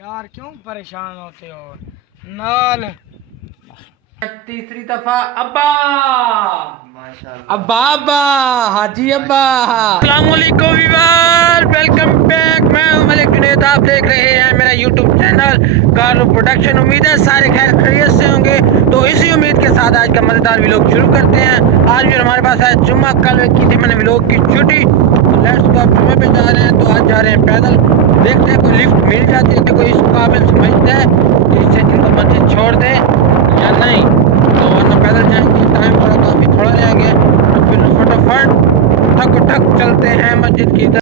यार क्यों परेशान होते हो? नाल तीसरी दफा अब्बा अब्बा अब्बा हाजी अब्बा। अस्सलामुअलैकुम व्यूअर, वेलकम बैक। मैं हूं मलिक जुनैद, आप देख रहे हैं मेरा यूट्यूब चैनल कार प्रोडक्शन। उम्मीद है सारे खैर खैरियत से होंगे। तो इसी उम्मीद के साथ आज का मजेदार व्लॉग शुरू करते हैं। आज भी हमारे पास है जुम्मा, कल की थी मैंने व्लॉग की छुट्टी। तो लेट्स गो, आप जुम्मे पे जा रहे हैं तो आज जा रहे हैं पैदल। देखते हैं कोई लिफ्ट मिल जाती है तो कोई इस काबिल समझता है कि इससे इनको मस्जिद छोड़ दे या नहीं, तो वरना पैदल जाएंगे। टाइम काफ़ी थोड़ा रह गया तो फिर फटाफट ठक ठक चलते हैं मस्जिद की तरफ।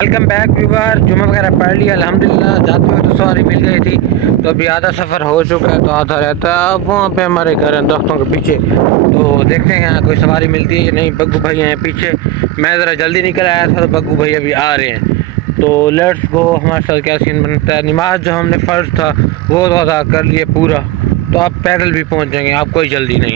Welcome back viewer. जुम्मा वगैरह पढ़ लिया अल्हम्दुलिल्लाह। जाते हुए तो सवारी मिल गई थी, तो अभी आधा सफ़र हो चुका है, तो आधा रहता है। अब वहाँ पे हमारे घर हैं दोस्तों के पीछे, तो देखते हैं यहाँ कोई सवारी मिलती है या नहीं। बग्गू भाई हैं पीछे, मैं ज़रा जल्दी निकल आया था तो बग्गू भाई अभी आ रहे हैं। तो लेट्स गो, हमारे साथ क्या सीन बनता है। नमाज जो हमने फ़र्ज था वो तो अदा कर लिए पूरा, तो आप पैदल भी पहुँच जाएंगे, आप कोई जल्दी नहीं।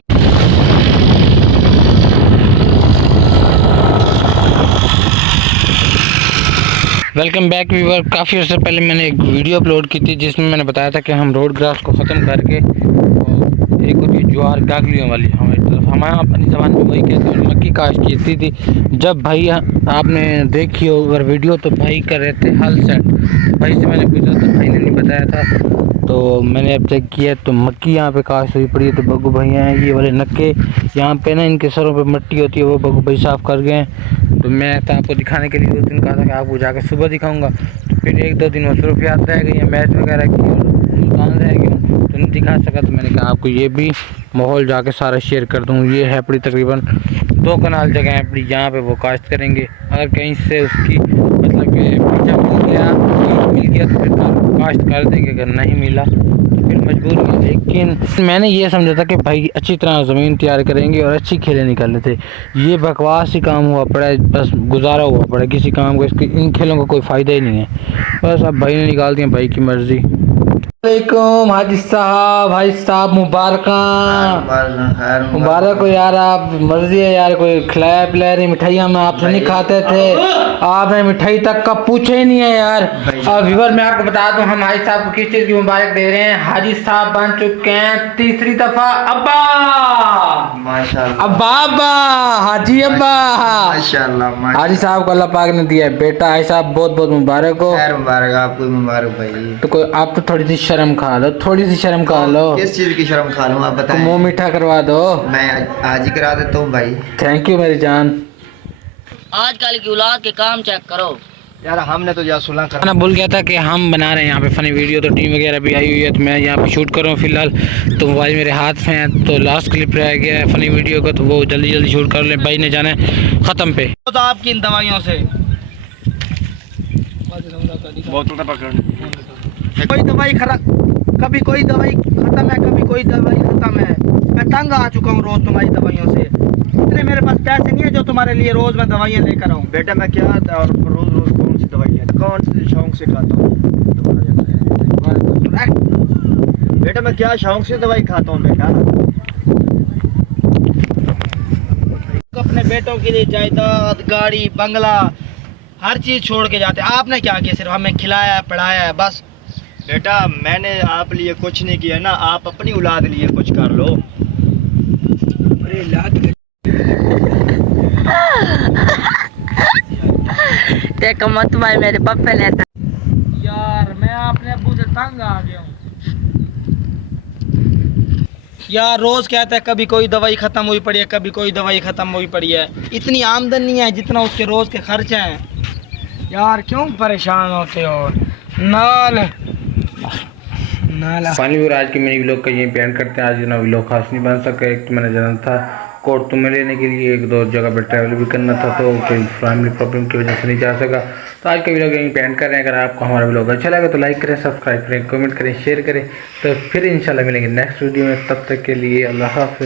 Welcome back viewer. काफ़ी अर्से पहले मैंने एक वीडियो अपलोड की थी जिसमें मैंने बताया था कि हम रोड ग्रास को ख़त्म करके एक होती है ज्वार गागलियों वाली, हमारी तरफ हमारे अपनी ज़बान में वही कहते हैं, मक्की काश्त की थी। जब भाई आपने देखी हो अगर वीडियो, तो भाई कर रहे थे हल सेट। भाई से मैंने पूछा तो भाई ने नहीं बताया था, तो मैंने अब चेक किया तो मक्की यहाँ पे काश्त हुई पड़ी है। तो बग्गू भैया हैं ये वाले नक्के, यहाँ पे ना इनके सरों पे मिट्टी होती है, वो बग्गू भाई साफ़ कर गए हैं। तो मैं तो आपको दिखाने के लिए उस दिन कहा था कि आपको जाकर सुबह दिखाऊंगा, तो फिर एक दो दिन मसरूफियात रह गई हैं, मैच वगैरह की और मुल्तान रह गई हूँ, तो नहीं दिखा सका। तो मैंने कहा आपको ये भी माहौल जाके सारा शेयर कर दूँ। ये है अपनी तकरीबन 2 कनाल जगह है अपनी, यहाँ पे वो काश्त करेंगे। अगर कहीं से उसकी मतलब कि बीजा मिल गया तो फिर काश्त कर देंगे, अगर नहीं मिला तो फिर मजबूरी है। लेकिन मैंने ये समझा था कि भाई अच्छी तरह ज़मीन तैयार करेंगे और अच्छी खेलें निकाल लेते। ये बकवास ही काम हुआ पड़ा है, बस गुजारा हुआ पड़ा है किसी काम को। इसके इन खेलों का कोई फ़ायदा ही नहीं है। बस अब भाई ने निकाल दिया, भाई की मर्ज़ी। वालेकुम हाजी साहब, भाई साहब मुबारक मुबारक हो यार। आप मर्जी है यार, कोई खिलाया पिलाया नहीं, मिठाइयाँ हम आपसे नहीं खाते थे, आपने मिठाई तक का पूछे ही नहीं है यार। और व्यूअर मैं आपको बता दूं, हम हाजी साहब को किस चीज़ की मुबारक दे रहे हैं। हाजी साहब बन चुके हैं तीसरी दफा अब्बा माशाल्लाह। अब्बा अब्बा हाजी अब्बा माशाल्लाह। हाजी साहब को अल्लाह पाक ने दिया है बेटा। हाजी साहब बहुत बहुत मुबारक हो। खैर मुबारक, आपको मुबारक भाई। तो कोई आप तो थोड़ी सी शर्म खा लो, थोड़ी सी शर्म खा लो। किस चीज़ की शर्म खा लूँ आप बताएं। तो मुँह मीठा करवा दो। मैं आज ही करा देता हूँ भाई। थैंक यू मेरी जान। आजकल की औलाद के काम चेक करो यार, हमने तो सुलह करना भूल गया था कि हम बना रहे हैं यहाँ पे फनी वीडियो, तो टीम वगैरह भी आई हुई है, तो मैं यहाँ पे शूट कर रहा हूँ फिलहाल। तो मोबाइल मेरे हाथ में है, तो लास्ट क्लिप रह गया है फनी वीडियो का, तो वो जल्दी जल्दी शूट कर ले। भाई ने जाना है ख़त्म पे। तो आपकी इन दवाइयों से कोई दवाई खराब, कभी कोई दवाई ख़त्म है, कभी कोई दवाई ख़त्म है। मैं तंग आ चुका हूँ रोज़ तुम्हारी दवाइयों से। इतने मेरे पास पैसे नहीं है जो तुम्हारे लिए रोज़ मैं दवाइयाँ लेकर आऊँ। बेटा मैं क्या रोज़ रोज़ कौन सी दवाई लेता, कौन से शौक से खाता हूँ बेटा, मैं क्या शौक से दवाई खाता हूँ बेटा। अपने बेटों के लिए जायदाद, गाड़ी, बंगला, हर चीज़ छोड़ के जाते। आपने क्या किया? सिर्फ हमें खिलाया पढ़ाया है बस। बेटा मैंने आप लिए कुछ नहीं किया ना, आप अपनी औलाद लिए कुछ कर लो। देखो मत मार मेरे पप्पे ने। यार मैं अपने अब्बू से तंग आ गया हूँ यार। रोज कहता है कभी कोई दवाई खत्म हुई पड़ी है, कभी कोई दवाई खत्म हुई पड़ी है। इतनी आमदन नहीं है जितना उसके रोज के खर्चे हैं। यार क्यों परेशान होते हो? नाल फाइनली आज की मेरी व्लॉग का यही बयान करते हैं। आज ना व्लॉग खास नहीं बन सका। एक तो मैंने जाना था कोर्ट तुम्हें लेने के लिए, एक दो जगह पर ट्रैवल भी करना था, तो कोई फैमिली प्रॉब्लम की वजह से नहीं जा सका। तो आज का व्लॉग यहीं बयान कर रहे हैं। अगर आपको हमारा व्लॉग अच्छा लगा तो लाइक करें, सब्सक्राइब करें, कमेंट करें, शेयर करें। तो फिर इंशाल्लाह मिलेंगे नेक्स्ट वीडियो में। तब तक के लिए अल्लाह हाफ़िज़।